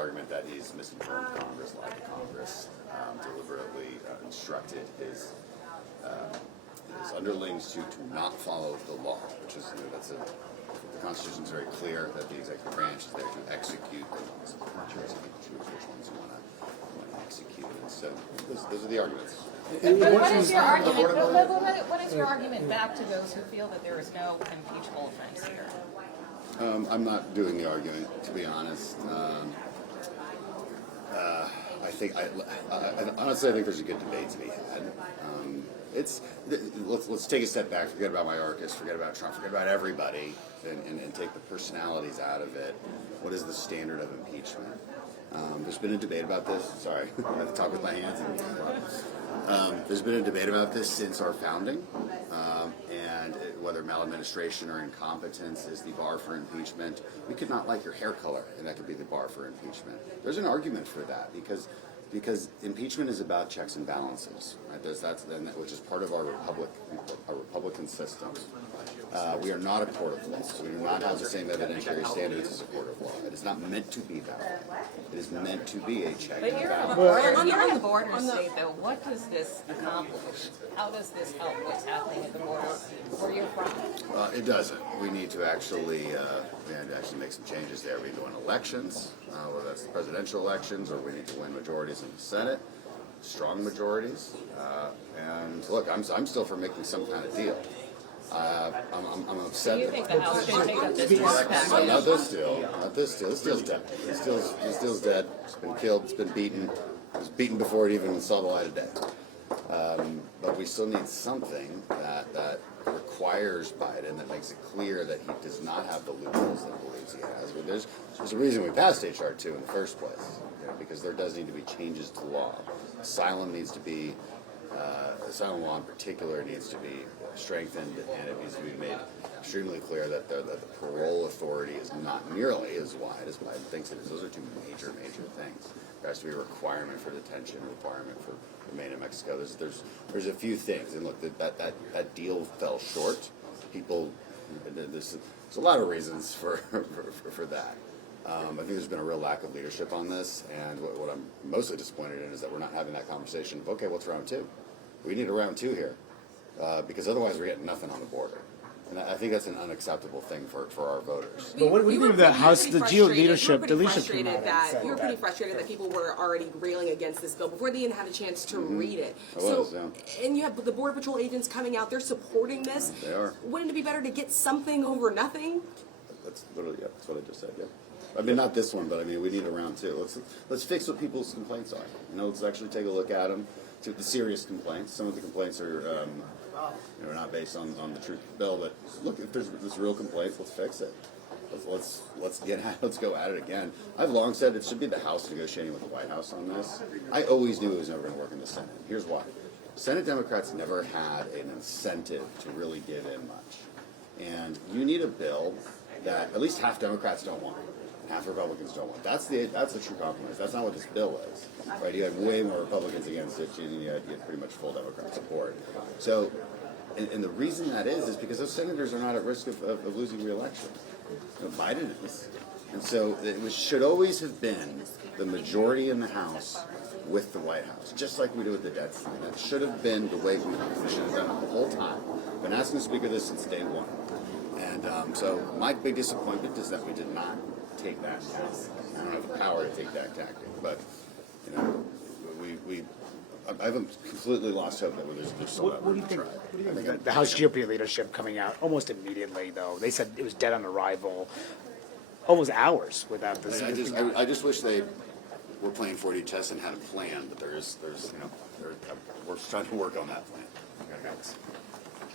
argument that he's misinformed Congress, lied to Congress, deliberately instructed his underlings to not follow the law, which is, the Constitution is very clear that the executive branch is there to execute the laws. Choose which ones you want to execute. And so those are the arguments. But what is your argument? What is your argument back to those who feel that there is no impeachable offense here? I'm not doing the argument, to be honest. Honestly, I think there's a good debate to be had. Let's take a step back. Forget about Mayorkas. Forget about Trump. Forget about everybody, and take the personalities out of it. What is the standard of impeachment? There's been a debate about this. Sorry, I have to talk with my hands. There's been a debate about this since our founding, and whether maladministration or incompetence is the bar for impeachment. We could not like your hair color, and that could be the bar for impeachment. There's an argument for that because impeachment is about checks and balances, right? Which is part of our Republican system. We are not a court of law. We do not have the same evidentiary standards as a court of law. It is not meant to be that way. It is meant to be a check and balance. But here on the border state, though, what does this accomplish? How does this help what's happening at the border where you're from? It doesn't. We need to actually make some changes there. We go in elections, whether that's the presidential elections, or we need to win majorities in the Senate, strong majorities. And look, I'm still for making some kind of deal. I'm upset. Do you think the House should take up this package? Not this deal. Not this deal. This deal's dead. This deal's dead. It's been killed. It's been beaten. It was beaten before it even saw the light of day. But we still need something that requires Biden, that makes it clear that he does not have the loopholes that he believes he has. But there's a reason we passed H.R. 2 in the first place, because there does need to be changes to law. Asylum needs to be, asylum law in particular needs to be strengthened, and it needs to be made extremely clear that the parole authority is not nearly as wide as Biden thinks it is. Those are two major things. There has to be a requirement for detention, a requirement for remain in Mexico. There's a few things, and look, that deal fell short. There's a lot of reasons for that. I think there's been a real lack of leadership on this, and what I'm mostly disappointed in is that we're not having that conversation of, okay, what's round two? We need a round two here, because otherwise we're getting nothing on the border. And I think that's an unacceptable thing for our voters. But what do you think of the House, the GO leadership, the leadership? You were pretty frustrated that people were already railing against this bill before they even had a chance to read it. And you have the Border Patrol agents coming out, they're supporting this. They are. Wouldn't it be better to get something over nothing? That's literally, that's what I just said, yeah. I mean, not this one, but I mean, we need a round two. Let's fix what people's complaints are. Let's actually take a look at them. The serious complaints. Some of the complaints are not based on the truth of the bill, but look, if there's real complaints, let's fix it. Let's go at it again. I've long said it should be the House negotiating with the White House on this. I always knew it was never going to work in the Senate. Here's why. Senate Democrats never had an incentive to really give in much. And you need a bill that at least half Democrats don't want. Half Republicans don't want. That's the true compromise. That's not what this bill is, right? You had way more Republicans against it, and you had pretty much full Democrat support. So, and the reason that is because those senators are not at risk of losing re-election. Biden is, and so it should always have been the majority in the House with the White House, just like we do with the debt ceiling. That should have been the way we should have done it the whole time. I've been asking the Speaker this since day one, and so my big disappointment is that we did not take that tactic. I don't have the power to take that tactic, but I haven't completely lost hope that there's still that. What do you think? The House GOP leadership coming out almost immediately, though. They said it was dead on arrival, almost hours without this. I just wish they were playing 4D chess and had a plan, but we're trying to work on that plan. Okay, thanks.